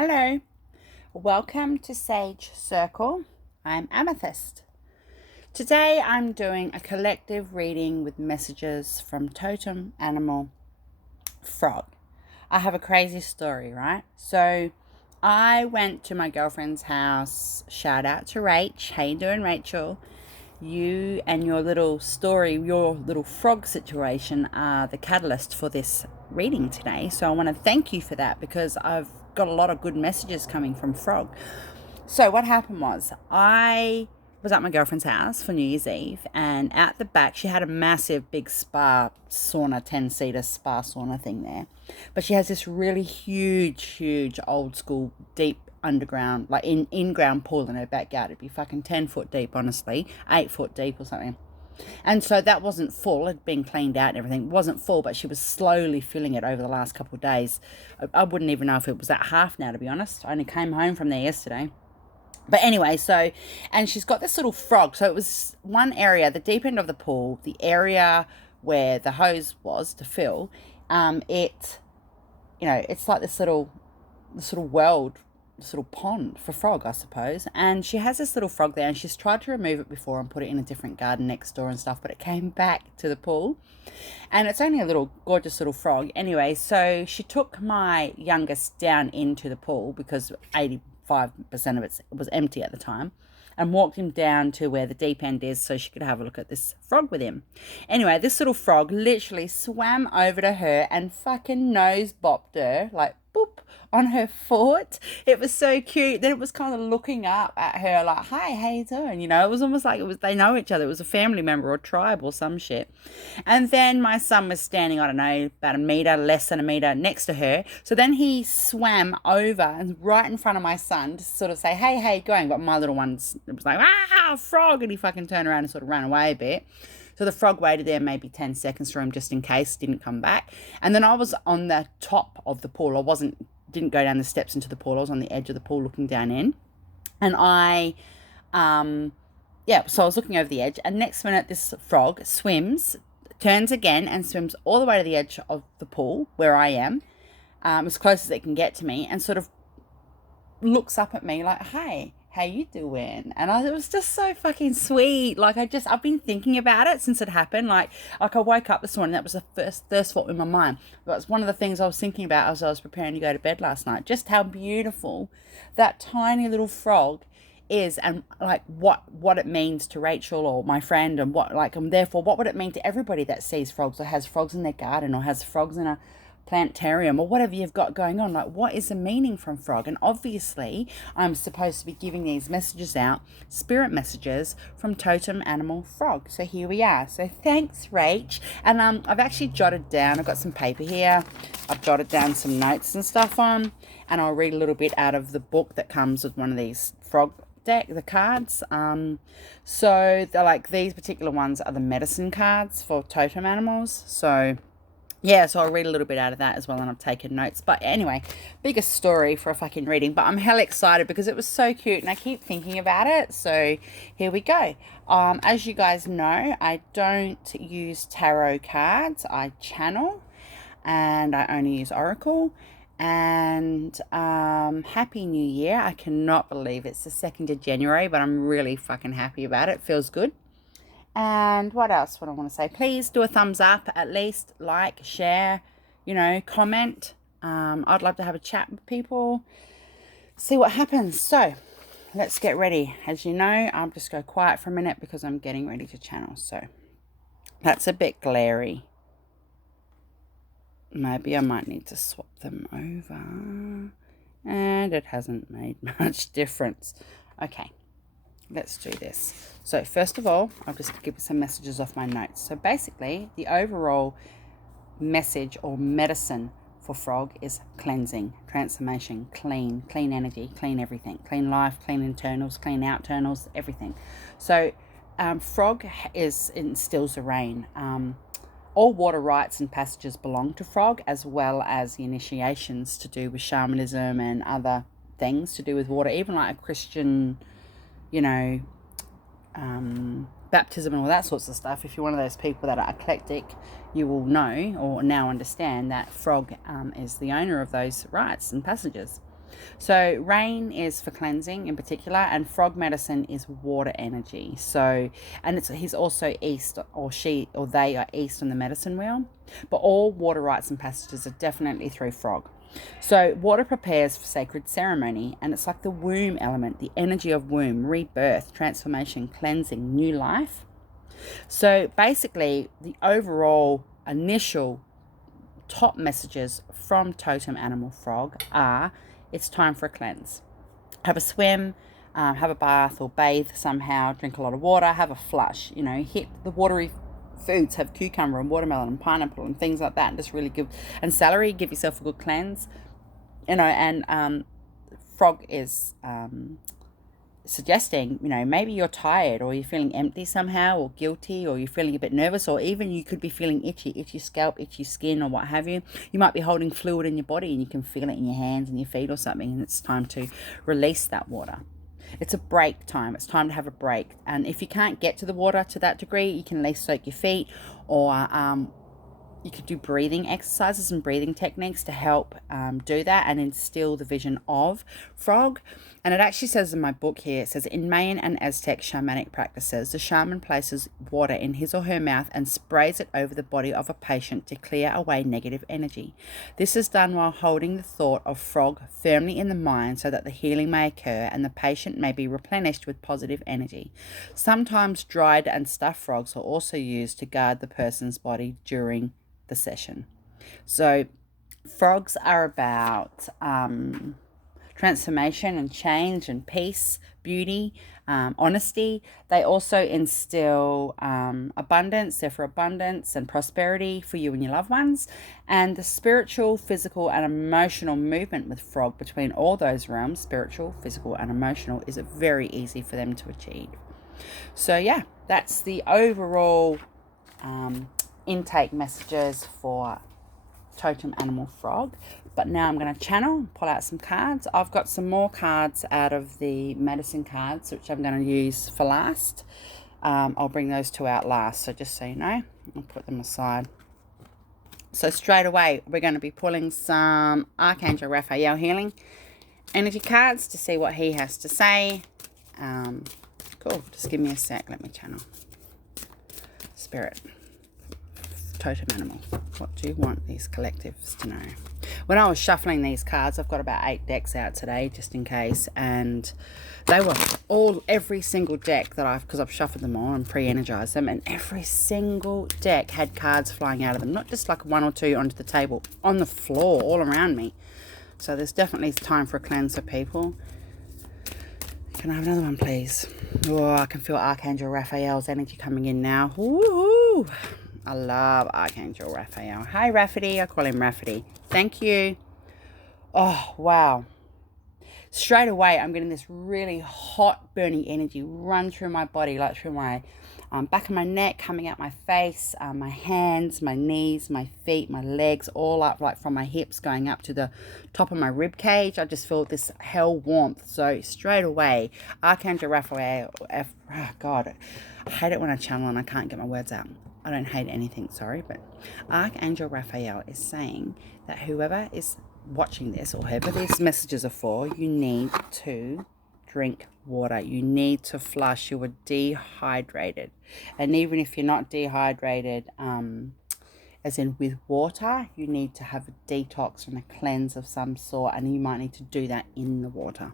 Hello, welcome to Sage Circle. I'm Amythyst. Today I'm doing a collective reading with messages from Totem, Animal, Frog. I have a crazy story, right? So I went to my girlfriend's house. Shout out to Rach. How you doing, Rachel? You and your little story, your little frog situation are the catalyst for this reading today. So I want to thank you for that because I've got a lot of good messages coming from Frog. So what happened was I was at my girlfriend's house for New Year's Eve, and at the back she had a massive big spa sauna, 10-seater spa sauna thing there. But she has this really huge old school deep underground, like in-ground pool in her backyard. It'd be fucking 10 foot deep, honestly, 8 foot deep or something. And so that wasn't full. It'd been cleaned out and everything. It wasn't full, but she was slowly filling it over the last couple of days. I wouldn't even know if it was at half now, to be honest. I only came home from there yesterday. But anyway, so, and she's got this little frog. So it was one area, the deep end of the pool, the area where the hose was to fill. It's like this little world, this little pond for frog, I suppose. And she has this little frog there, and she's tried to remove it before and put it in a different garden next door and stuff, but it came back to the pool. And it's only a little gorgeous little frog. Anyway, so she took my youngest down into the pool because 85% of it was empty at the time, and walked him down to where the deep end is so she could have a look at this frog with him. Anyway, this little frog literally swam over to her and fucking nose bopped her, like boop, on her foot. It was so cute. Then it was kind of looking up at her like, hi, how you doing? You know, it was almost like they know each other. It was a family member or tribe or some shit. And then my son was standing, I don't know, about a meter, less than a meter next to her. So then he swam over and right in front of my son to sort of say, hey, how you going? But my little one was like, frog. And he fucking turned around and sort of ran away a bit. So the frog waited there maybe 10 seconds for him just in case, didn't come back. And then I was on the top of the pool. Didn't go down the steps into the pool. I was on the edge of the pool looking down in. And so I was looking over the edge. And next minute, this frog swims, turns again and swims all the way to the edge of the pool where I am, as close as it can get to me, and sort of looks up at me like, hey, how you doing? And it was just so fucking sweet. Like I've been thinking about it since it happened. Like I woke up this morning, that was the first thought in my mind. That's one of the things I was thinking about as I was preparing to go to bed last night. Just how beautiful that tiny little frog is, and like what it means to Rachel or my friend, and therefore what would it mean to everybody that sees frogs or has frogs in their garden or has frogs in a plantarium or whatever you've got going on. Like, what is the meaning from frog? And obviously I'm supposed to be giving these messages out, spirit messages from Totem, Animal, Frog. So here we are. So thanks, Rach. And I've actually jotted down, I've got some paper here, I've jotted down some notes and stuff on, and I'll read a little bit out of the book that comes with one of these frog deck, the cards. So they're like, these particular ones are the medicine cards for totem animals. So I'll read a little bit out of that as well, and I've taken notes. But anyway, biggest story for a fucking reading. But I'm hell excited because it was so cute and I keep thinking about it. So here we go. As you guys know, I don't use tarot cards. I channel, and I only use Oracle. And Happy New Year. I cannot believe it's the 2nd of January, but I'm really fucking happy about it. Feels good. And what else would I want to say? Please do a thumbs up, at least, like, share, comment. I'd love to have a chat with people, see what happens. So let's get ready. As you know, I'll just go quiet for a minute because I'm getting ready to channel. So that's a bit glary. Maybe I might need to swap them over. And it hasn't made much difference. Okay. Let's do this. So first of all, I'll just give you some messages off my notes. So basically, the overall message or medicine for frog is cleansing, transformation, clean energy, clean everything, clean life, clean internals, clean outernals, everything. So frog instills the rain. All water rites and passages belong to frog, as well as the initiations to do with shamanism and other things to do with water, even like a Christian baptism and all that sorts of stuff. If you're one of those people that are eclectic, you will know or now understand that frog is the owner of those rites and passages. So rain is for cleansing in particular, and frog medicine is water energy. So, and he's also east, or she or they are east on the medicine wheel. But all water rites and passages are definitely through frog. So water prepares for sacred ceremony, and it's like the womb element, the energy of womb, rebirth, transformation, cleansing, new life. So basically, the overall initial top messages from totem animal frog are: it's time for a cleanse. Have a swim, have a bath or bathe somehow, drink a lot of water, have a flush, hit the watery foods, have cucumber and watermelon and pineapple and things like that, and just really and celery, give yourself a good cleanse, and frog is suggesting, maybe you're tired, or you're feeling empty somehow, or guilty, or you're feeling a bit nervous, or even you could be feeling itchy scalp, itchy skin, or what have you. You might be holding fluid in your body and you can feel it in your hands and your feet or something, and it's time to release that water. It's a break time. It's time to have a break. And if you can't get to the water to that degree, you can at least soak your feet, or you could do breathing exercises and breathing techniques to help do that and instill the vision of frog. And it actually says in my book here, it says, in Mayan and Aztec shamanic practices, the shaman places water in his or her mouth and sprays it over the body of a patient to clear away negative energy. This is done while holding the thought of frog firmly in the mind so that the healing may occur and the patient may be replenished with positive energy. Sometimes dried and stuffed frogs are also used to guard the person's body during the session. So frogs are about transformation and change and peace, beauty, honesty. They also instill abundance. They're for abundance and prosperity for you and your loved ones. And the spiritual, physical, and emotional movement with frog between all those realms, spiritual, physical, and emotional, is very easy for them to achieve. So yeah, that's the overall intake messages for totem animal frog. But now I'm going to channel, pull out some cards. I've got some more cards out of the medicine cards, which I'm going to use for last. I'll bring those two out last, so just so you know, I'll put them aside. So straight away, we're going to be pulling some Archangel Raphael healing energy cards to see what he has to say. Cool, just give me a sec, let me channel. Spirit, totem animal, what do you want these collectives to know? When I was shuffling these cards, I've got about 8 decks out today, just in case, and they were every single deck that because I've shuffled them all and pre-energized them, and every single deck had cards flying out of them, not just like 1 or 2 onto the table, on the floor, all around me. So there's definitely time for a cleanse for people. Can I have another one, please? Oh, I can feel Archangel Raphael's energy coming in now. Woo-hoo! I love Archangel Raphael. Hi, Rafferty. I call him Rafferty. Thank you. Oh, wow. Straight away, I'm getting this really hot, burning energy run through my body, like through my back of my neck, coming out my face, my hands, my knees, my feet, my legs, all up, like from my hips going up to the top of my rib cage. I just feel this hell warmth. So straight away, Archangel Raphael, oh God, I hate it when I channel and I can't get my words out. I don't hate anything, sorry, but Archangel Raphael is saying that whoever is watching this, or whoever these messages are for, you need to drink water. You need to flush. You are dehydrated. And even if you're not dehydrated, as in with water, you need to have a detox and a cleanse of some sort, and you might need to do that in the water.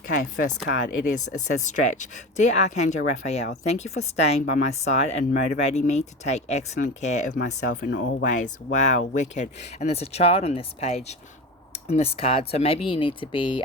Okay, first card, it says stretch. Dear Archangel Raphael, thank you for staying by my side and motivating me to take excellent care of myself in all ways. Wow, wicked. And there's a child on this page, on this card, so maybe you need to be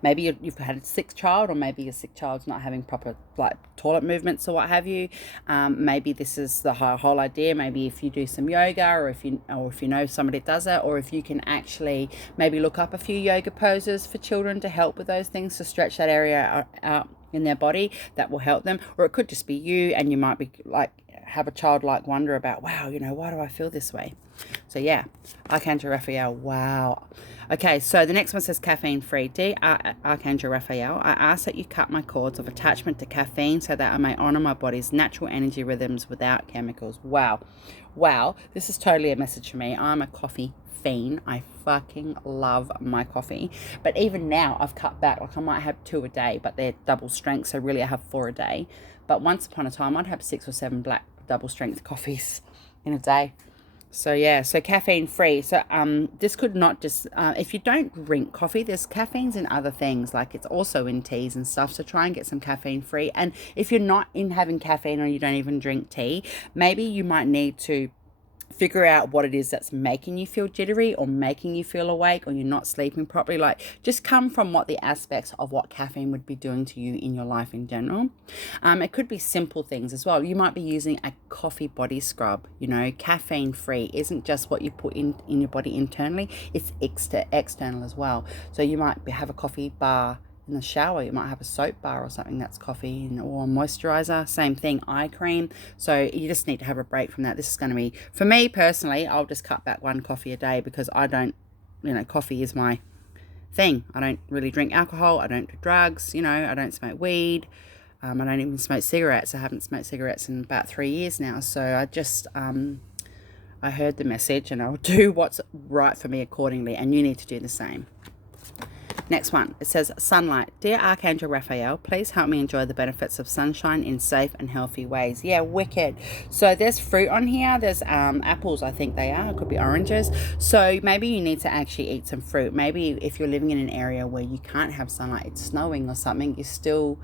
maybe you've had a sick child, or maybe your sick child's not having proper like toilet movements or what have you. Maybe this is the whole idea. Maybe if you do some yoga, or if you know somebody that does it, or if you can actually maybe look up a few yoga poses for children to help with those things, to stretch that area out in their body, that will help them. Or it could just be you, and you might be like have a childlike wonder about, wow, why do I feel this way? So yeah, Archangel Raphael, wow. Okay, so the next one says caffeine free. Dear Archangel Raphael, I ask that you cut my cords of attachment to caffeine so that I may honor my body's natural energy rhythms without chemicals. Wow. Wow, this is totally a message for me. I'm a coffee caffeine. I fucking love my coffee. But even now I've cut back. Like I might have 2 a day, but they're double strength. So really I have 4 a day. But once upon a time I'd have 6 or 7 black double strength coffees in a day. So yeah, so caffeine free. So this could not just if you don't drink coffee, there's caffeines in other things, like it's also in teas and stuff. So try and get some caffeine free. And if you're not in having caffeine or you don't even drink tea, maybe you might need to figure out what it is that's making you feel jittery or making you feel awake, or you're not sleeping properly. Like, just come from what the aspects of what caffeine would be doing to you in your life in general. It could be simple things as well. You might be using a coffee body scrub. You know, caffeine free isn't just what you put in your body internally, it's external as well. So you might have a coffee bar in the shower. You might have a soap bar or something that's coffee, or a moisturizer, same thing, eye cream. So you just need to have a break from that. This is going to be, for me personally, I'll just cut back 1 coffee a day, because I don't, coffee is my thing. I don't really drink alcohol. I don't do drugs. I don't smoke weed. I don't even smoke cigarettes. I haven't smoked cigarettes in about 3 years now. So I just I heard the message, and I'll do what's right for me accordingly, and you need to do the same. Next one, it says, sunlight. Dear Archangel Raphael, please help me enjoy the benefits of sunshine in safe and healthy ways. Yeah, wicked. So there's fruit on here. There's apples, I think they are. It could be oranges. So maybe you need to actually eat some fruit. Maybe if you're living in an area where you can't have sunlight, it's snowing or something, you still,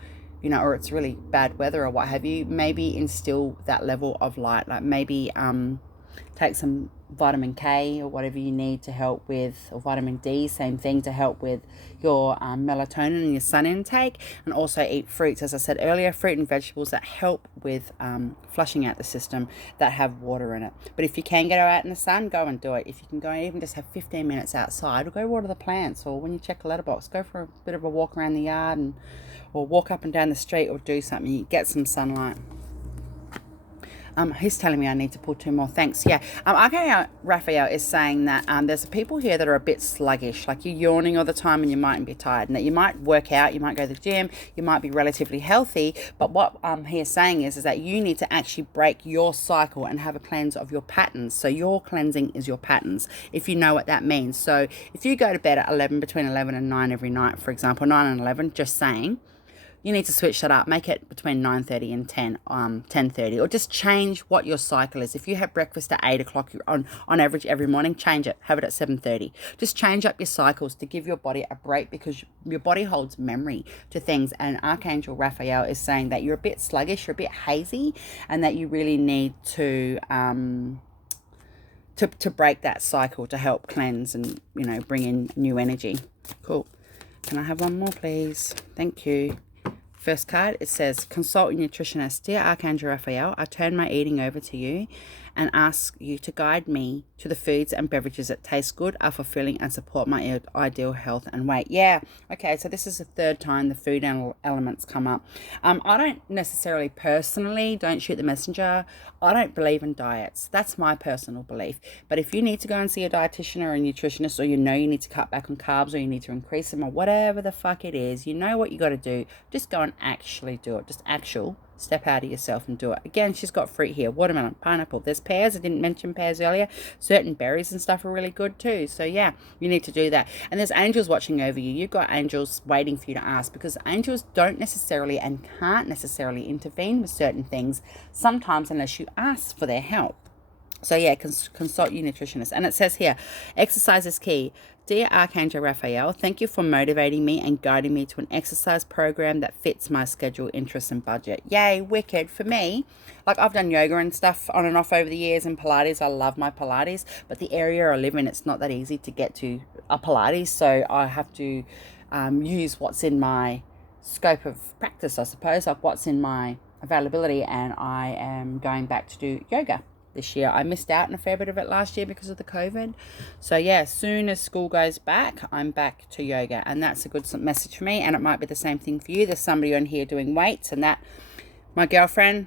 or it's really bad weather or what have you, maybe instill that level of light. Like maybe take some vitamin K or whatever you need to help with, or vitamin D, same thing, to help with your melatonin and your sun intake. And also eat fruits, as I said earlier, fruit and vegetables that help with flushing out the system, that have water in it. But if you can get out in the sun, go and do it. If you can go and even just have 15 minutes outside, or go water the plants, or when you check a letterbox, go for a bit of a walk around the yard, or walk up and down the street, or do something. You get some sunlight. He's telling me I need to pull 2 more. Thanks. Yeah. Archangel Raphael is saying that there's people here that are a bit sluggish, like you're yawning all the time and you mightn't be tired, and that you might work out, you might go to the gym, you might be relatively healthy. But what he is saying is that you need to actually break your cycle and have a cleanse of your patterns. So your cleansing is your patterns, if you know what that means. So if you go to bed at 11, between 11 and 9 every night, for example, 9 and 11, just saying, you need to switch that up. Make it between 9:30 and 10:30, or just change what your cycle is. If you have breakfast at 8 o'clock on average every morning, change it. Have it at 7:30. Just change up your cycles to give your body a break, because your body holds memory to things. And Archangel Raphael is saying that you're a bit sluggish, you're a bit hazy, and that you really need to break that cycle to help cleanse and bring in new energy. Cool. Can I have one more, please? Thank you. First card, it says, consult your nutritionist. Dear Archangel Raphael, I turn my eating over to you and ask you to guide me to the foods and beverages that taste good, are fulfilling, and support my ideal health and weight. Yeah, okay, so this is the 3rd time the food elements come up. I don't necessarily personally, don't shoot the messenger, I don't believe in diets. That's my personal belief. But if you need to go and see a dietitian or a nutritionist, or you need to cut back on carbs, or you need to increase them, or whatever the fuck it is, you know what you got to do, just go and actually do it. Just step out of yourself and do it. Again, she's got fruit here, watermelon, pineapple, there's pears. I didn't mention pears earlier. Certain berries and stuff are really good too. So yeah, you need to do that. And there's angels watching over you. You've got angels waiting for you to ask, because angels don't necessarily and can't necessarily intervene with certain things sometimes unless you ask for their help. So yeah, consult your nutritionist. And it says here, exercise is key. Dear Archangel Raphael, thank you for motivating me and guiding me to an exercise program that fits my schedule, interests, and budget. Yay, wicked. For me, like I've done yoga and stuff on and off over the years, and Pilates. I love my Pilates, but the area I live in, it's not that easy to get to a Pilates. So I have to use what's in my scope of practice, I suppose, like what's in my availability. And I am going back to do yoga this year. I missed out on a fair bit of it last year because of the COVID. So yeah, as soon as school goes back, I'm back to yoga, and that's a good message for me. And it might be the same thing for you. There's somebody on here doing weights, and that, my girlfriend,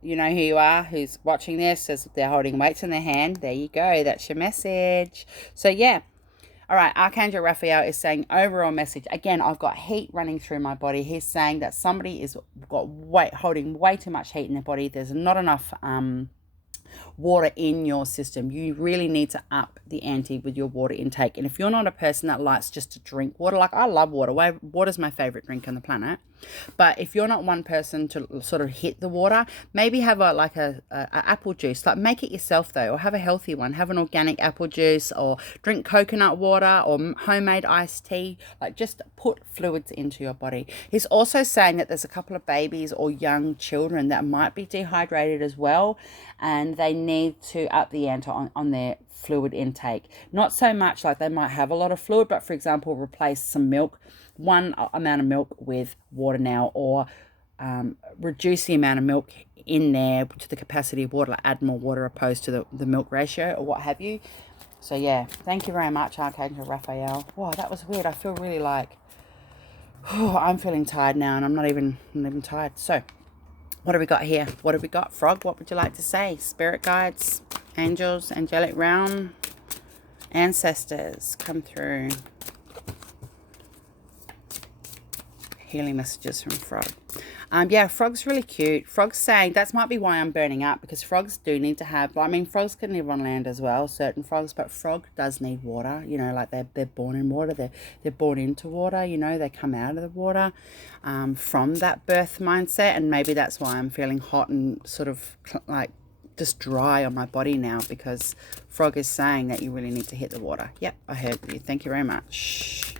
you know who you are, who's watching this, as they're holding weights in their hand. There you go. That's your message. So yeah. All right, Archangel Raphael is saying overall message. Again, I've got heat running through my body. He's saying that somebody is holding way too much heat in their body. There's not enough water in your system. You really need to up the ante with your water intake. And if you're not a person that likes just to drink water, like I love water. Water's my favorite drink on the planet. But if you're not one person to sort of hit the water, maybe have a apple juice. Like make it yourself though, or have a healthy one. Have an organic apple juice, or drink coconut water, or homemade iced tea. Like just put fluids into your body. He's also saying that there's a couple of babies or young children that might be dehydrated as well, and they need to up the ante on their fluid intake. Not so much like they might have a lot of fluid, but for example, replace some milk, one amount of milk with water now, or reduce the amount of milk in there to the capacity of water, like add more water opposed to the milk ratio or what have you. So yeah, thank you very much, Archangel Raphael. Wow, that was weird. I feel really like, I'm feeling tired now, and I'm not even tired. So what have we got here? What have we got? Frog, what would you like to say? Spirit guides, angels, angelic realm, ancestors, come through. Healing messages from Frog. Yeah, Frog's really cute. Frog's saying, that might be why I'm burning up, because frogs do need to have, I mean, frogs can live on land as well, certain frogs, but frog does need water, you know, like they're born in water, they're born into water, you know, they come out of the water from that birth mindset, and maybe that's why I'm feeling hot and sort of like just dry on my body now, because Frog is saying that you really need to hit the water. Yep, I heard you. Thank you very much.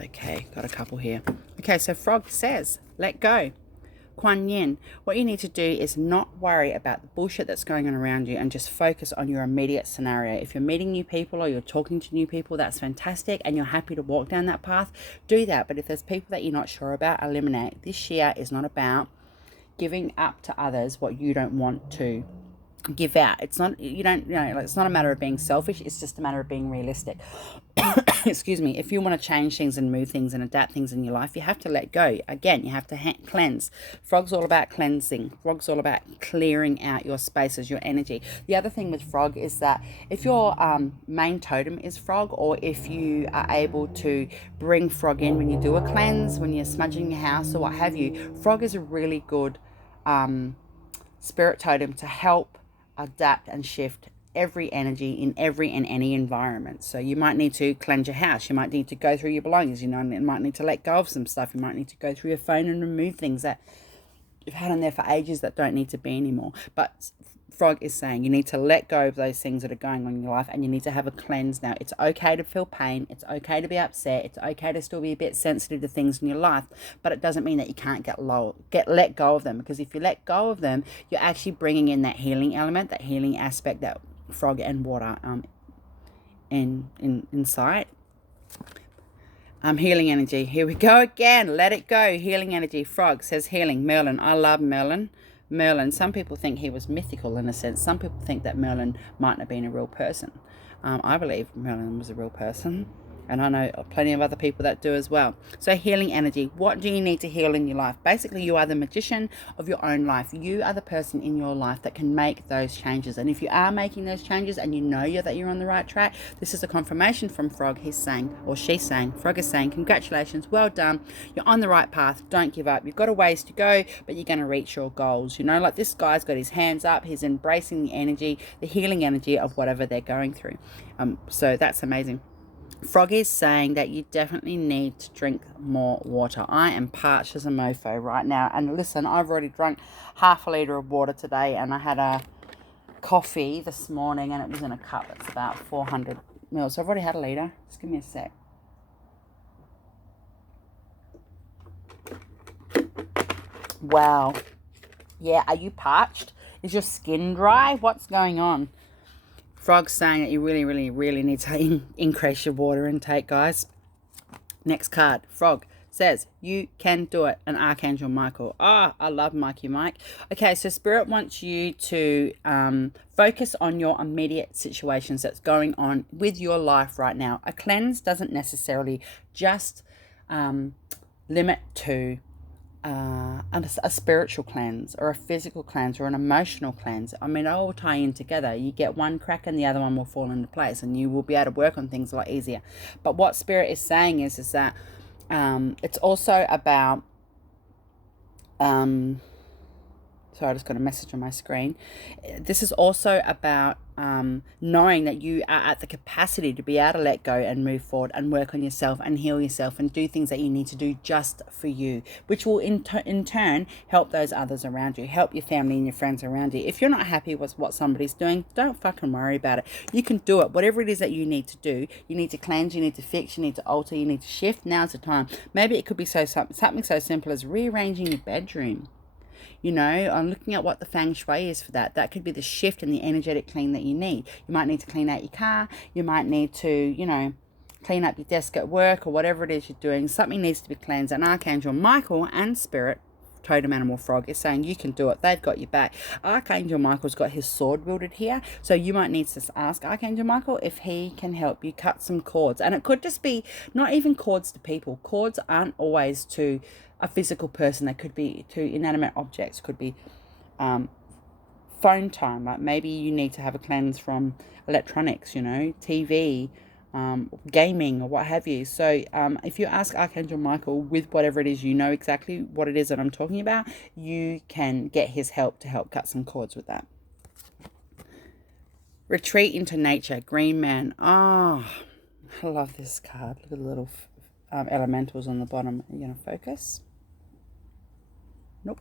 Okay, got a couple here. Okay, so Frog says, let go. Kuan Yin, what you need to do is not worry about the bullshit that's going on around you and just focus on your immediate scenario. If you're meeting new people or you're talking to new people, that's fantastic, and you're happy to walk down that path, do that. But if there's people that you're not sure about, eliminate. This year is not about giving up to others what you don't want to give out. It's not, it's not a matter of being selfish, it's just a matter of being realistic. Excuse me. If you want to change things and move things and adapt things in your life, you have to let go. Again, you have to cleanse. Frog's all about cleansing. Frog's all about clearing out your spaces, your energy. The other thing with Frog is that if your main totem is Frog, or if you are able to bring Frog in when you do a cleanse, when you're smudging your house or what have you, Frog is a really good spirit totem to help adapt and shift every energy in every and any environment. So you might need to cleanse your house, you might need to go through your belongings, you might need to let go of some stuff, you might need to go through your phone and remove things that you've had on there for ages that don't need to be anymore. But Frog is saying you need to let go of those things that are going on in your life, and you need to have a cleanse now. It's okay to feel pain, it's okay to be upset, it's okay to still be a bit sensitive to things in your life, but it doesn't mean that you can't let go of them, because if you let go of them, you're actually bringing in that healing element, that healing aspect that Frog and water inside. Healing energy. Here we go again. Let it go. Healing energy. Frog says healing. Merlin. I love Merlin. Merlin. Some people think he was mythical in a sense. Some people think that Merlin mightn't have been a real person. I believe Merlin was a real person. And I know plenty of other people that do as well. So healing energy. What do you need to heal in your life? Basically, you are the magician of your own life. You are the person in your life that can make those changes. And if you are making those changes and you know that you're on the right track, this is a confirmation from Frog. He's saying, or she's saying, Frog is saying, congratulations, well done. You're on the right path. Don't give up. You've got a ways to go, but you're going to reach your goals. You know, like this guy's got his hands up. He's embracing the energy, the healing energy of whatever they're going through. So that's amazing. Frog is saying that you definitely need to drink more water. I am parched as a mofo right now. And listen, I've already drunk half a litre of water today, and I had a coffee this morning and it was in a cup that's about 400 mils. So I've already had a litre. Just give me a sec. Wow. Yeah, are you parched? Is your skin dry? What's going on? Frog's saying that you really, really, really need to increase your water intake, guys. Next card. Frog says, you can do it. And Archangel Michael. I love Mikey Mike. Okay, so Spirit wants you to focus on your immediate situations that's going on with your life right now. A cleanse doesn't necessarily just limit to a spiritual cleanse or a physical cleanse or an emotional cleanse. I mean, they all tie in together. You get one crack and the other one will fall into place, and you will be able to work on things a lot easier. But what Spirit is saying is that it's also about Sorry, I just got a message on my screen. This is also about knowing that you are at the capacity to be able to let go and move forward and work on yourself and heal yourself and do things that you need to do just for you, which will in turn help those others around you, help your family and your friends around you. If you're not happy with what somebody's doing, don't fucking worry about it. You can do it. Whatever it is that you need to do, you need to cleanse, you need to fix, you need to alter, you need to shift. Now's the time. Maybe it could be something so simple as rearranging your bedroom. You know, I'm looking at what the feng shui is for that. That could be the shift and the energetic clean that you need. You might need to clean out your car. You might need to, you know, clean up your desk at work or whatever it is you're doing. Something needs to be cleansed. And Archangel Michael and Spirit, Totem Animal Frog, is saying you can do it. They've got your back. Archangel Michael's got his sword wielded here. So you might need to ask Archangel Michael if he can help you cut some cords. And it could just be not even cords to people. Cords aren't always to a physical person. They could be to inanimate objects, could be phone time, like maybe you need to have a cleanse from electronics, you know, TV, gaming or what have you. So if you ask Archangel Michael with whatever it is, you know exactly what it is that I'm talking about, you can get his help to help cut some cords with that. Retreat into nature, Green Man. Oh, I love this card. Look at the little elementals on the bottom. Are you going to focus? Nope.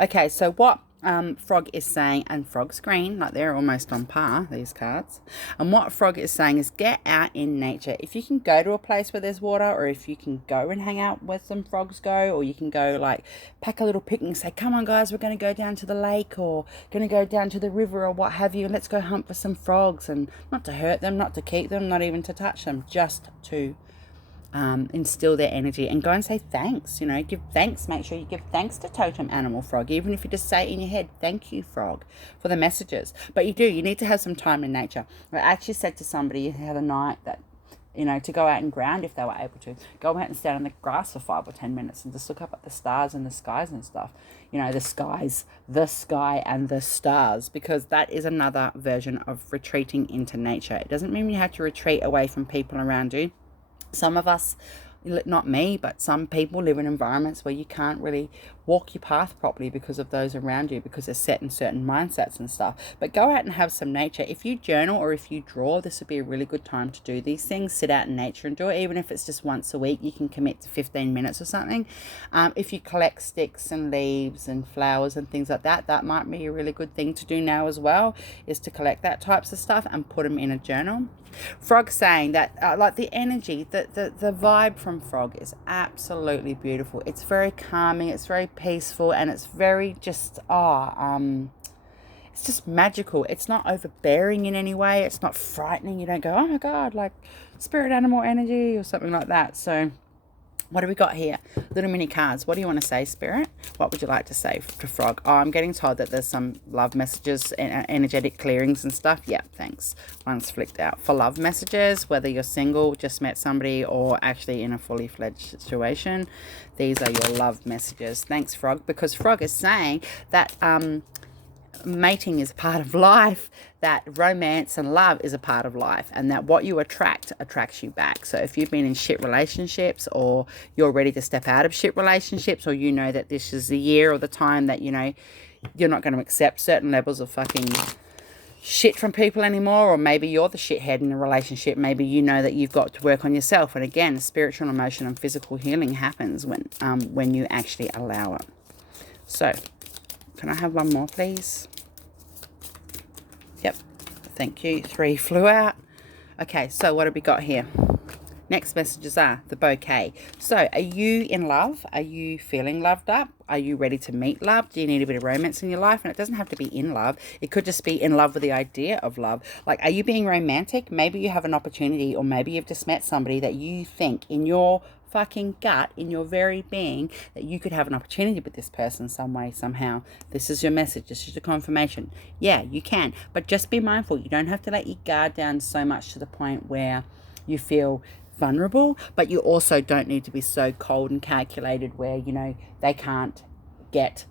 Okay, so what Frog is saying, and Frog's green, like they're almost on par, these cards. And what Frog is saying is get out in nature. If you can go to a place where there's water, or if you can go and hang out where some frogs go, or you can go like pack a little picnic and say, come on guys, we're going to go down to the lake or going to go down to the river or what have you. Let's go hunt for some frogs, and not to hurt them, not to keep them, not even to touch them, just to instill their energy and go and say thanks. You know, give thanks. Make sure you give thanks to Totem Animal Frog, even if you just say it in your head, thank you Frog for the messages. But you need to have some time in nature. I actually said to somebody the other night that, you know, to go out and ground if they were able to go out and stand on the grass for 5 or 10 minutes and just look up at the stars and the skies and stuff. You know, the sky and the stars, because that is another version of retreating into nature. It doesn't mean you have to retreat away from people around you. Some of us, not me, but some people live in environments where you can't really walk your path properly because of those around you, because they're set in certain mindsets and stuff. But go out and have some nature. If you journal or if you draw, this would be a really good time to do these things. Sit out in nature and do it. Even if it's just once a week, you can commit to 15 minutes or something. If you collect sticks and leaves and flowers and things like that, that might be a really good thing to do now as well, is to collect that types of stuff and put them in a journal. Frog saying that like the energy, the vibe from Frog is absolutely beautiful. It's very calming, it's very peaceful, and it's very just it's just magical. It's not overbearing in any way. It's not frightening. You don't go, oh my god, like spirit animal energy or something like that. So what do we got here? Little mini cards. What do you want to say, Spirit? What would you like to say to Frog? Oh, I'm getting told that there's some love messages and energetic clearings and stuff. Yeah, thanks. One's flicked out. For love messages, whether you're single, just met somebody, or actually in a fully fledged situation, these are your love messages. Thanks, Frog, because Frog is saying that mating is a part of life, that romance and love is a part of life, and that what you attracts you back. So if you've been in shit relationships, or you're ready to step out of shit relationships, or you know that this is the year or the time that, you know, you're not going to accept certain levels of fucking shit from people anymore, or maybe you're the shithead in a relationship, maybe you know that you've got to work on yourself. And again, spiritual, emotional and physical healing happens when you actually allow it. So can I have one more, please? Yep. Thank you. 3 flew out. Okay, so what have we got here? Next messages are the bouquet. So are you in love? Are you feeling loved up? Are you ready to meet love? Do you need a bit of romance in your life? And it doesn't have to be in love. It could just be in love with the idea of love. Like, are you being romantic? Maybe you have an opportunity, or maybe you've just met somebody that you think in your fucking gut, in your very being, that you could have an opportunity with this person some way, somehow. This is your message. This is your confirmation. Yeah, you can. But just be mindful. You don't have to let your guard down so much to the point where you feel vulnerable, but you also don't need to be so cold and calculated where, you know, they can't get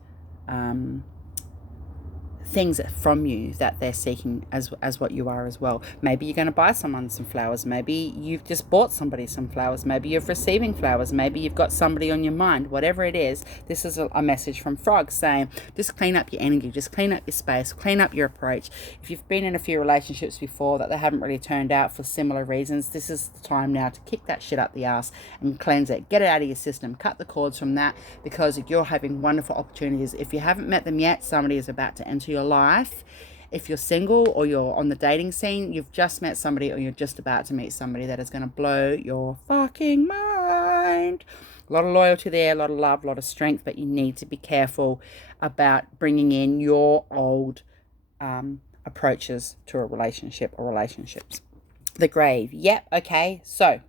things from you that they're seeking as what you are as well. Maybe you're going to buy someone some flowers. Maybe you've just bought somebody some flowers. Maybe you're receiving flowers. Maybe you've got somebody on your mind. Whatever it is, this is a message from Frog saying, just clean up your energy, just clean up your space, clean up your approach. If you've been in a few relationships before that they haven't really turned out for similar reasons, this is the time now to kick that shit up the ass and cleanse it. Get it out of your system. Cut the cords from that, because you're having wonderful opportunities. If you haven't met them yet, somebody is about to enter your life. If you're single or you're on the dating scene, you've just met somebody or you're just about to meet somebody that is going to blow your fucking mind. A lot of loyalty there, a lot of love, a lot of strength, but you need to be careful about bringing in your old approaches to a relationship or relationships. The grave. Yep. Okay. So,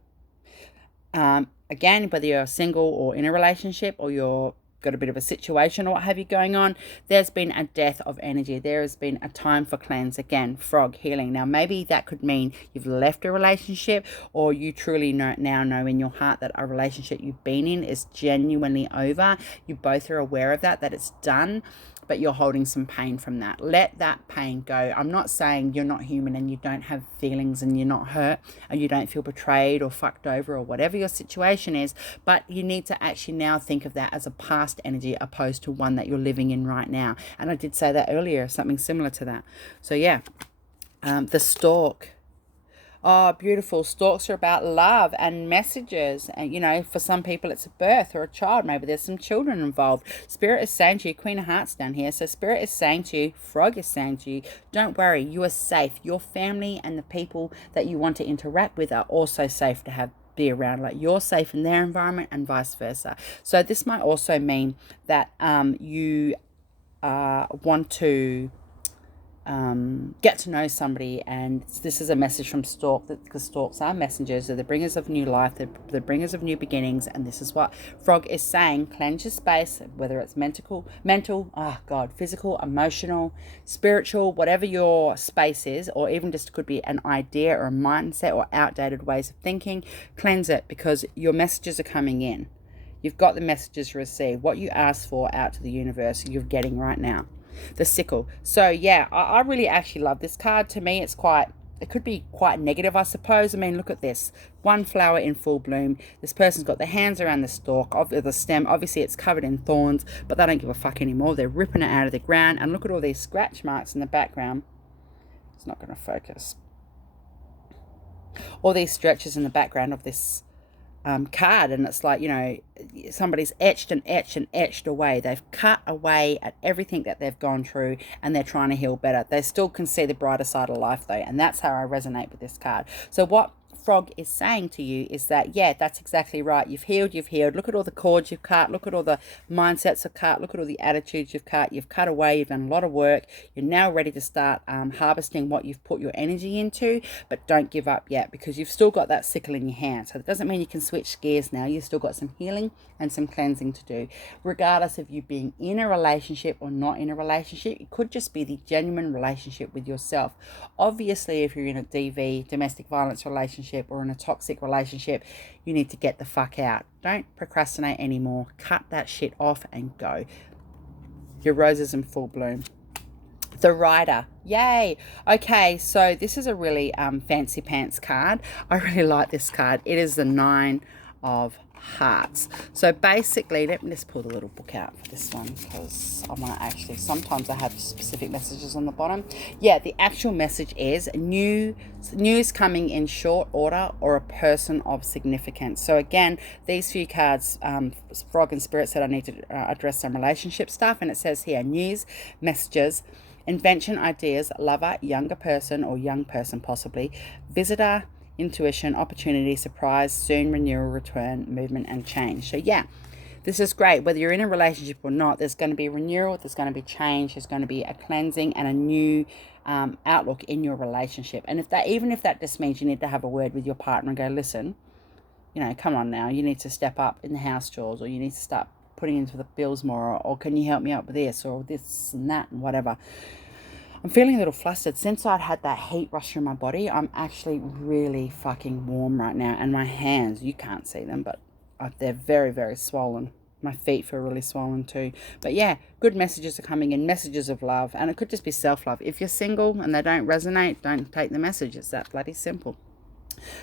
again, whether you're single or in a relationship or you're got a bit of a situation or what have you going on, there's been a death of energy. There has been a time for cleanse. Again, Frog, healing. Now, maybe that could mean you've left a relationship, or you truly now know in your heart that a relationship you've been in is genuinely over. You both are aware of that it's done, but you're holding some pain from that. Let that pain go. I'm not saying you're not human and you don't have feelings and you're not hurt and you don't feel betrayed or fucked over or whatever your situation is, but you need to actually now think of that as a past energy opposed to one that you're living in right now. And I did say that earlier, something similar to that. So yeah, the stork. Oh, beautiful. Stalks are about love and messages. And, you know, for some people it's a birth or a child. Maybe there's some children involved. Spirit is saying to you, Queen of Hearts down here. So Spirit is saying to you, Frog is saying to you, don't worry, you are safe. Your family and the people that you want to interact with are also safe to be around. Like, you're safe in their environment and vice versa. So this might also mean that you want to get to know somebody, and this is a message from Stork, because Storks are messengers. They're the bringers of new life, they're the bringers of new beginnings, and this is what Frog is saying. Cleanse your space, whether it's mental, physical, emotional, spiritual, whatever your space is, or even just could be an idea or a mindset or outdated ways of thinking. Cleanse it, because your messages are coming in. You've got the messages received. What you asked for out to the universe, you're getting right now. The sickle. So yeah, I really actually love this card. To me, it could be quite negative, I suppose. I mean, look at this. One flower in full bloom. This person's got their hands around the stalk of the stem. Obviously, it's covered in thorns, but they don't give a fuck anymore. They're ripping it out of the ground. And look at all these scratch marks in the background. It's not going to focus. All these stretches in the background of this card, and it's like, you know, somebody's etched and etched and etched away. They've cut away at everything that they've gone through, and they're trying to heal better. They still can see the brighter side of life though, and that's how I resonate with this card. So what Frog is saying to you is that, yeah, that's exactly right. You've healed. Look at all the cords you've cut. Look at all the mindsets you've cut. Look at all the attitudes you've cut. You've cut away. You've done a lot of work. You're now ready to start harvesting what you've put your energy into, but don't give up yet, because you've still got that sickle in your hand. So it doesn't mean you can switch gears now. You've still got some healing and some cleansing to do, regardless of you being in a relationship or not in a relationship. It could just be the genuine relationship with yourself. Obviously, if you're in a DV, domestic violence relationship, or in a toxic relationship, you need to get the fuck out. Don't procrastinate anymore. Cut that shit off and go. Your rose is in full bloom. The Rider. Yay. Okay, so this is a really fancy pants card. I really like this card. It is the 9 of Hearts. So basically, let me just pull the little book out for this one, because I want to actually, sometimes I have specific messages on the bottom. Yeah, the actual message is news coming in short order, or a person of significance. So again, these few cards, Frog and Spirit said I need to address some relationship stuff, and it says here, news, messages, invention, ideas, lover, younger person or young person possibly, visitor, intuition, opportunity, surprise, soon, renewal, return, movement, and change. So yeah, this is great. Whether you're in a relationship or not, there's going to be renewal, there's going to be change, there's going to be a cleansing and a new outlook in your relationship. And even if that just means you need to have a word with your partner and go, listen, you know, come on now, you need to step up in the house chores, or you need to start putting into the bills more, or can you help me out with this, or this and that and whatever. I'm feeling a little flustered. Since I'd had that heat rush through my body, I'm actually really fucking warm right now. And my hands, you can't see them, but they're very, very swollen. My feet feel really swollen too. But yeah, good messages are coming in, messages of love. And it could just be self-love. If you're single and they don't resonate, don't take the message. It's that bloody simple.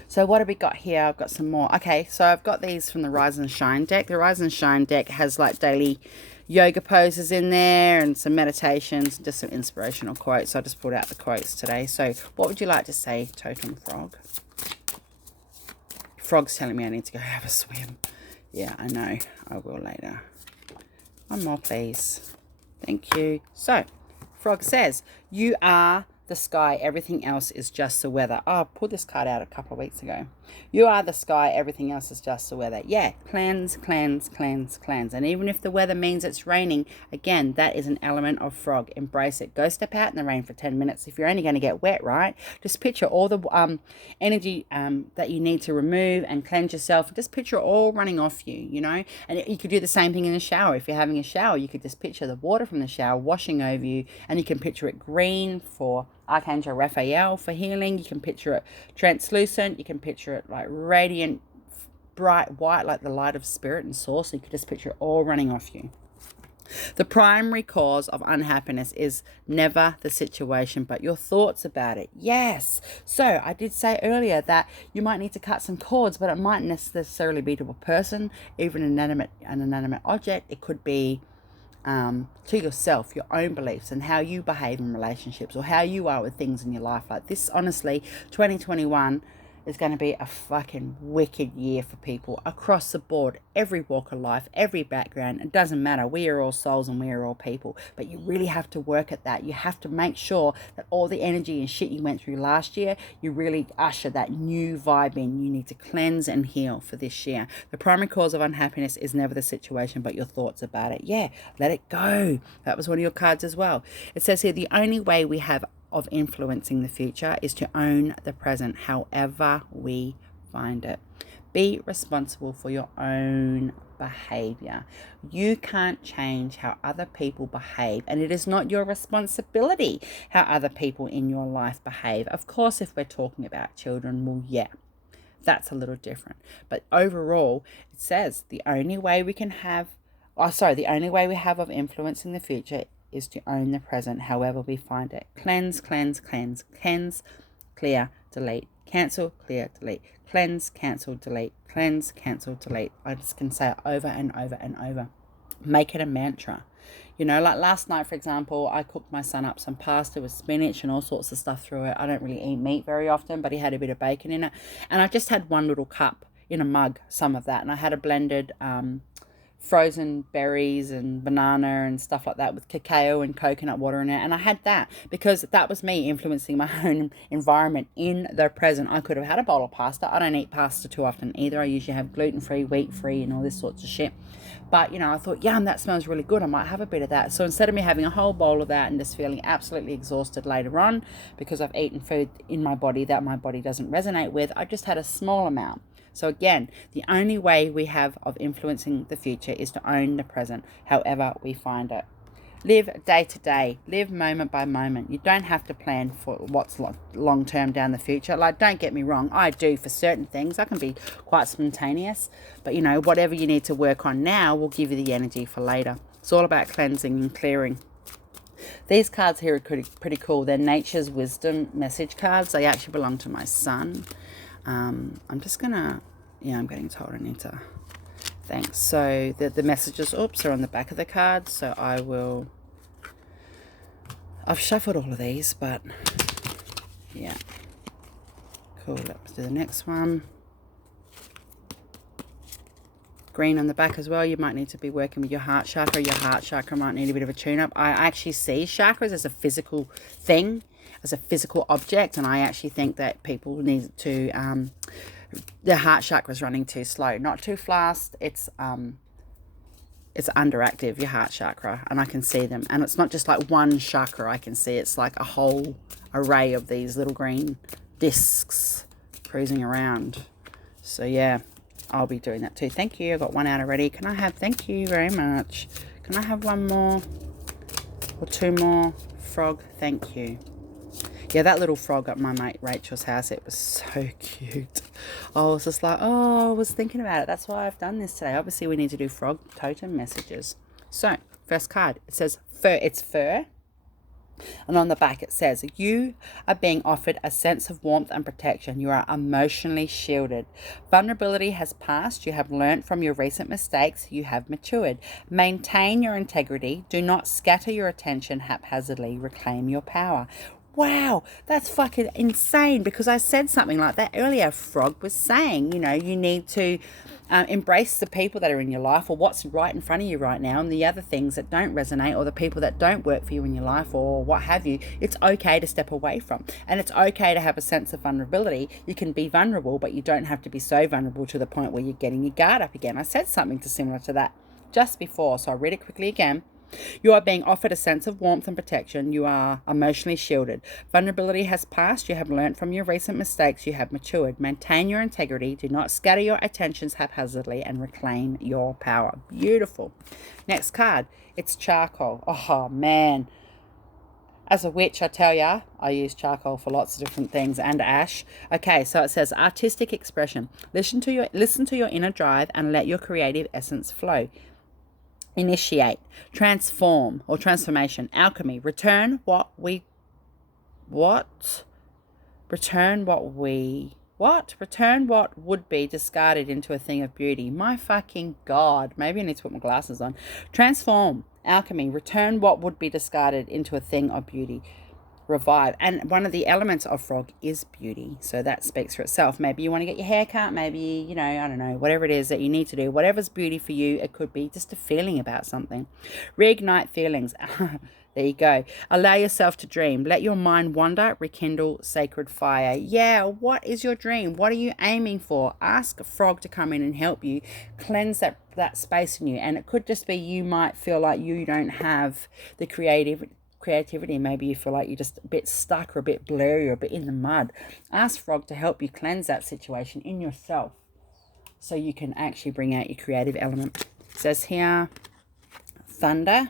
So what have we got here? I've got some more. Okay, so I've got these from the Rise and Shine deck. The Rise and Shine deck has like daily yoga poses in there and some meditations, just some inspirational quotes. So I just pulled out the quotes today. So what would you like to say, Totem Frog? Frog's telling me I need to go have a swim. Yeah, I know. I will later. One more, please. Thank you. So, Frog says, you are the sky. Everything else is just the weather. Oh, I pulled this card out a couple of weeks ago. You are the sky. Everything else is just the weather. Yeah, cleanse, cleanse, cleanse, cleanse. And even if the weather means it's raining, again, that is an element of Frog. Embrace it. Go step out in the rain for 10 minutes. If you're only going to get wet, right? Just picture all the energy that you need to remove and cleanse yourself. Just picture it all running off you, you know? And you could do the same thing in the shower. If you're having a shower, you could just picture the water from the shower washing over you, and you can picture it green for Archangel Raphael for healing. You can picture it translucent. You can picture it like radiant, bright white, like the light of spirit and source. You could just picture it all running off you. The primary cause of unhappiness is never the situation, but your thoughts about it. Yes. So I did say earlier that you might need to cut some cords, but it mightn't necessarily be to a person, even an inanimate object. It could be to yourself, your own beliefs and how you behave in relationships or how you are with things in your life. Like this, honestly, 2021 is going to be a fucking wicked year for people across the board, every walk of life, every background. It doesn't matter. We are all souls and we are all people, but you really have to work at that. You have to make sure that all the energy and shit you went through last year, you really usher that new vibe in. You need to cleanse and heal for this year. The primary cause of unhappiness is never the situation, but your thoughts about it. Yeah, let it go. That was one of your cards as well. It says here, the only way we have of influencing the future is to own the present, however we find it. Be responsible for your own behavior. You can't change how other people behave, and it is not your responsibility how other people in your life behave. Of course, if we're talking about children, well, yeah, that's a little different. But overall, it says the only way we have of influencing the future is to own the present, however we find it. Cleanse, cleanse, cleanse, cleanse, clear, delete, cancel, clear, delete, cleanse, cancel, delete, cleanse, cancel, delete. I just can say it over and over and over. Make it a mantra. You know, like last night, for example, I cooked my son up some pasta with spinach and all sorts of stuff through it. I don't really eat meat very often, but he had a bit of bacon in it. And I just had one little cup in a mug, some of that. And I had a blended frozen berries and banana and stuff like that with cacao and coconut water in it. And I had that because that was me influencing my own environment in the present. I could have had a bowl of pasta. I don't eat pasta too often either. I usually have gluten-free, wheat-free and all this sorts of shit. But, you know, I thought, yum, that smells really good. I might have a bit of that. So instead of me having a whole bowl of that and just feeling absolutely exhausted later on because I've eaten food in my body that my body doesn't resonate with, I just had a small amount. So again, the only way we have of influencing the future is to own the present, however we find it. Live day to day. Live moment by moment. You don't have to plan for what's long term down the future. Like, don't get me wrong, I do for certain things. I can be quite spontaneous. But, you know, whatever you need to work on now will give you the energy for later. It's all about cleansing and clearing. These cards here are pretty cool. They're Nature's Wisdom message cards. They actually belong to my son. I'm just gonna, yeah, I'm getting told I need to, thanks. So the messages, are on the back of the cards. So I've shuffled all of these, but yeah, cool. Let's do the next one. Green on the back as well. You might need to be working with your heart chakra. Your heart chakra might need a bit of a tune-up. I actually see chakras as a physical thing, as a physical object, and I actually think that people need to their heart chakra is running too slow, not too fast. It's underactive, your heart chakra, and I can see them. And it's not just like one chakra. I can see it's like a whole array of these little green discs cruising around. So yeah, I'll be doing that too. Thank you. I got one out already. Can I have? Thank you very much. Can I have one more or two more? Frog, thank you. Yeah, that little frog at my mate Rachel's house, it was so cute. I was just like, oh, I was thinking about it. That's why I've done this today. Obviously, we need to do frog totem messages. So, first card, it says fur. It's fur. And on the back it says, you are being offered a sense of warmth and protection. You are emotionally shielded. Vulnerability has passed. You have learnt from your recent mistakes. You have matured. Maintain your integrity. Do not scatter your attention haphazardly. Reclaim your power. Wow, that's fucking insane, because I said something like that earlier. Frog was saying, you need to embrace the people that are in your life, or what's right in front of you right now, and the other things that don't resonate, or the people that don't work for you in your life, or what have you. It's okay to step away from, and it's okay to have a sense of vulnerability. You can be vulnerable, but you don't have to be so vulnerable to the point where you're getting your guard up again. I said something similar to that just before, so I'll read it quickly again. You are being offered a sense of warmth and protection. You are emotionally shielded. Vulnerability has passed. You have learnt from your recent mistakes. You have matured. Maintain your integrity. Do not scatter your attentions haphazardly, and reclaim your power. Beautiful. Next card. It's charcoal. Oh, man. As a witch, I tell ya, I use charcoal for lots of different things, and ash. Okay, so it says artistic expression. Listen to your inner drive and let your creative essence flow. Initiate, transform or transformation, alchemy, return what would be discarded into a thing of beauty. My fucking God, maybe I need to put my glasses on. Transform, alchemy, return what would be discarded into a thing of beauty. Revive. And one of the elements of frog is beauty, so that speaks for itself. Maybe you want to get your hair cut, maybe, I don't know, whatever it is that you need to do, whatever's beauty for you. It could be just a feeling about something. Reignite feelings. There you go. Allow yourself to dream. Let your mind wander. Rekindle sacred fire. Yeah, what is your dream? What are you aiming for? Ask a frog to come in and help you cleanse that space in you. And it could just be, you might feel like you don't have the creativity. Maybe you feel like you're just a bit stuck, or a bit blurry, or a bit in the mud. Ask frog to help you cleanse that situation in yourself, so you can actually bring out your creative element. It says here, thunder.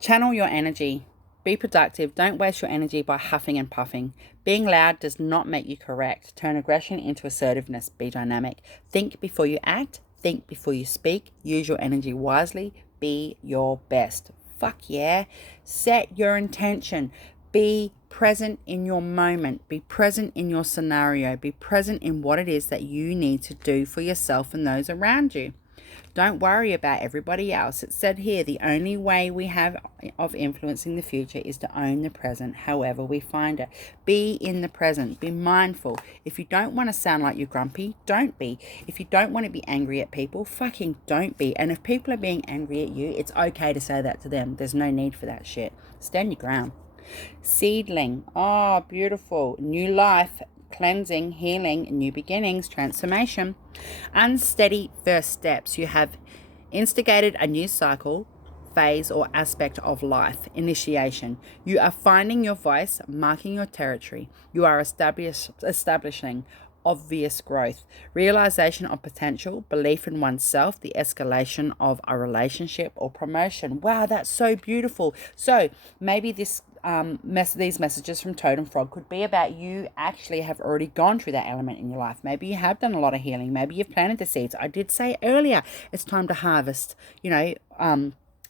Channel your energy. Be productive. Don't waste your energy by huffing and puffing. Being loud does not make you correct. Turn aggression into assertiveness. Be dynamic. Think before you act. Think before you speak. Use your energy wisely. Be your best. Fuck yeah. Set your intention. Be present in your moment. Be present in your scenario. Be present in what it is that you need to do for yourself and those around you. Don't worry about everybody else. It said here, the only way we have of influencing the future is to own the present, however we find it. Be in the present. Be mindful. If you don't want to sound like you're grumpy, don't be. If you don't want to be angry at people, fucking don't be. And if people are being angry at you, it's okay to say that to them. There's no need for that shit. Stand your ground. Seedling. Oh, beautiful. New life. Cleansing, healing, new beginnings, transformation. Unsteady first steps. You have instigated a new cycle, phase, or aspect of life. Initiation. You are finding your voice, marking your territory. You are establishing obvious growth, realization of potential, belief in oneself, the escalation of a relationship or promotion. Wow, that's so beautiful. So maybe these messages from Totem Frog could be about you actually have already gone through that element in your life. Maybe you have done a lot of healing. Maybe you've planted the seeds. I did say earlier, it's time to harvest,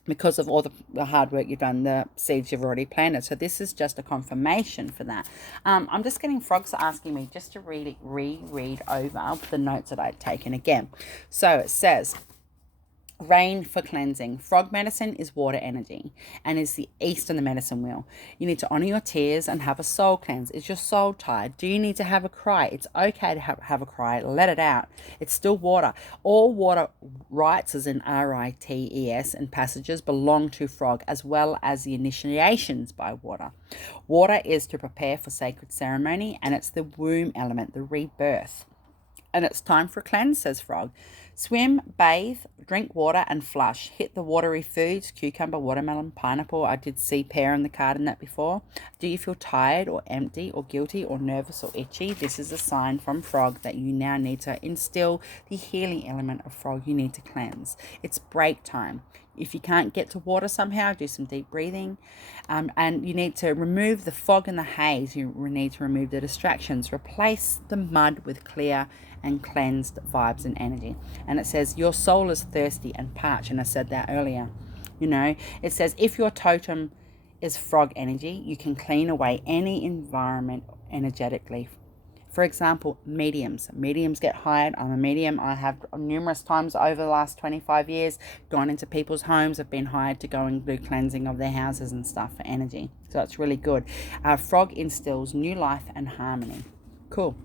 because of all the hard work you've done, the seeds you've already planted. So this is just a confirmation for that. I'm just getting frogs asking me just to reread over the notes that I'd taken again. So it says, rain for cleansing. Frog medicine is water energy and is the east on the medicine wheel. You need to honor your tears and have a soul cleanse. Is your soul tired? Do you need to have a cry? It's okay to have a cry. Let it out. It's still water. All water rites, as in R-I-T-E-S, and passages belong to frog, as well as the initiations by water. Water is to prepare for sacred ceremony, and it's the womb element, the rebirth. And it's time for a cleanse, says frog. Swim, bathe, drink water, and flush. Hit the watery foods, cucumber, watermelon, pineapple. I did see pear in the card in that before. Do you feel tired or empty or guilty or nervous or itchy? This is a sign from frog that you now need to instill the healing element of frog. You need to cleanse. It's break time. If you can't get to water somehow, do some deep breathing. And you need to remove the fog and the haze. You need to remove the distractions. Replace the mud with clear and cleansed vibes and energy. And it says, your soul is thirsty and parched. And I said that earlier. You know, it says, if your totem is frog energy, you can clean away any environment energetically. For example, mediums. Mediums get hired. I'm a medium. I have numerous times over the last 25 years gone into people's homes. I've been hired to go and do cleansing of their houses and stuff for energy. So it's really good. Frog instills new life and harmony. Cool.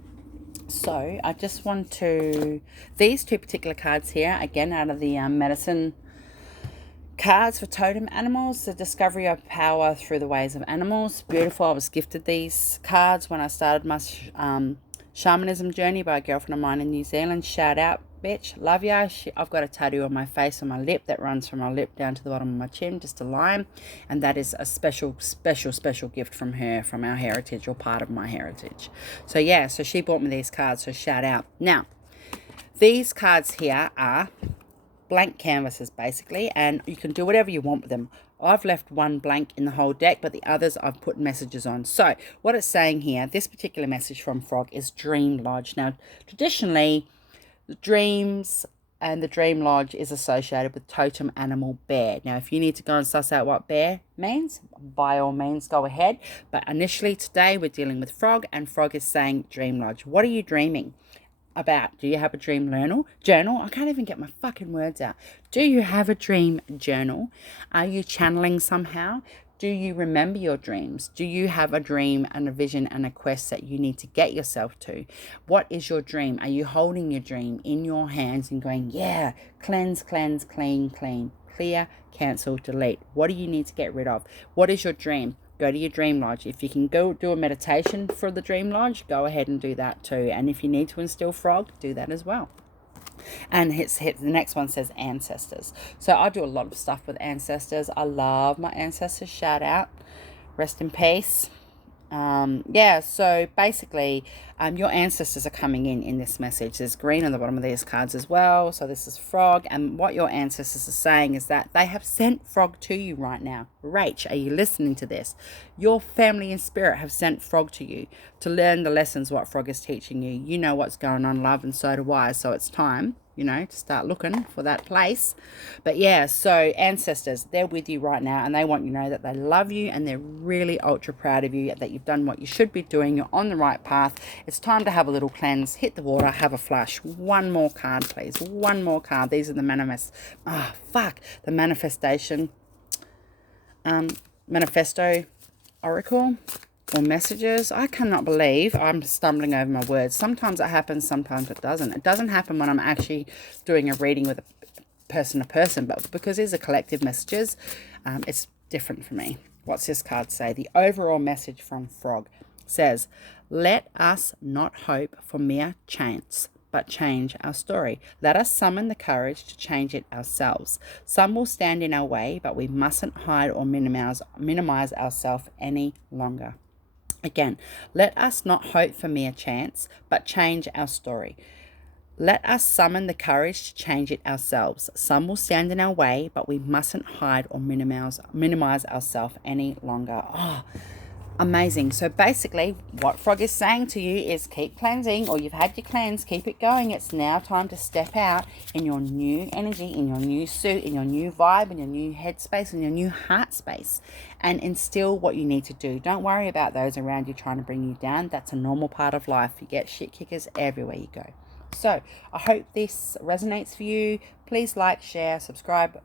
So I just want to... These two particular cards here, again, out of the medicine cards for totem animals, the discovery of power through the ways of animals. Beautiful. I was gifted these cards when I started my shamanism journey by a girlfriend of mine in New Zealand. Shout out, bitch. Love ya. I've got a tattoo on my face, on my lip, that runs from my lip down to the bottom of my chin, just a line. And that is a special gift from her, from our heritage, or part of my heritage. So yeah, so she bought me these cards, so shout out. Now, these cards here are blank canvases basically, and you can do whatever you want with them. I've left one blank in the whole deck, but the others I've put messages on. So what it's saying here, this particular message from Frog is Dream Lodge. Now, traditionally, the dreams and the Dream Lodge is associated with totem animal bear. Now, if you need to go and suss out what bear means, by all means, go ahead. But initially today, we're dealing with Frog, and Frog is saying Dream Lodge. What are you dreaming about? Do you have a dream journal? I can't even get my fucking words out. Do you have a dream journal? Are you channeling somehow? Do you remember your dreams? Do you have a dream and a vision and a quest that you need to get yourself to? What is your dream? Are you holding your dream in your hands and going, yeah, cleanse, cleanse, clean, clean, clear, cancel, delete? What do you need to get rid of? What is your dream? Go to your Dream Lodge. If you can go do a meditation for the Dream Lodge, go ahead and do that too. And if you need to instill Frog, do that as well. And the next one says ancestors. So I do a lot of stuff with ancestors. I love my ancestors. Shout out. Rest in peace. Yeah, so basically your ancestors are coming in this message. There's green on the bottom of these cards as well. So this is Frog, and what your ancestors are saying is that they have sent Frog to you right now. Rach, are you listening to this? Your family in spirit have sent Frog to you to learn the lessons what Frog is teaching you. You know what's going on, love, and so do I. So it's time, you know, to start looking for that place. But yeah, so ancestors, they're with you right now, and they want you to know that they love you, and they're really ultra proud of you, that you've done what you should be doing. You're on the right path. It's time to have a little cleanse. Hit the water, have a flush. One more card, please. One more card. These are the the manifestation manifesto oracle or messages. I cannot believe I'm stumbling over my words. Sometimes it happens, sometimes it doesn't. It doesn't happen when I'm actually doing a reading with a person to person, but because these are collective messages, it's different for me. What's this card say? The overall message from Frog says, let us not hope for mere chance, but change our story. Let us summon the courage to change it ourselves. Some will stand in our way, but we mustn't hide or minimize ourselves any longer. Again, let us not hope for mere chance, but change our story. Let us summon the courage to change it ourselves. Some will stand in our way, but we mustn't hide or minimize ourselves any longer. Oh, amazing. So basically, what Frog is saying to you is keep cleansing, or you've had your cleanse, keep it going. It's now time to step out in your new energy, in your new suit, in your new vibe, in your new headspace, in your new heart space, and instill what you need to do. Don't worry about those around you trying to bring you down. That's a normal part of life. You get shit kickers everywhere you go. So I hope this resonates for you. Please like, share, subscribe.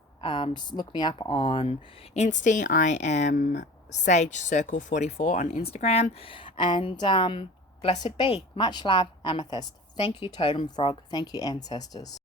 Look me up on Insta. I am Sage Circle 44 on Instagram. And blessed be. Much love, Amythyst. Thank you, Totem Frog. Thank you, ancestors.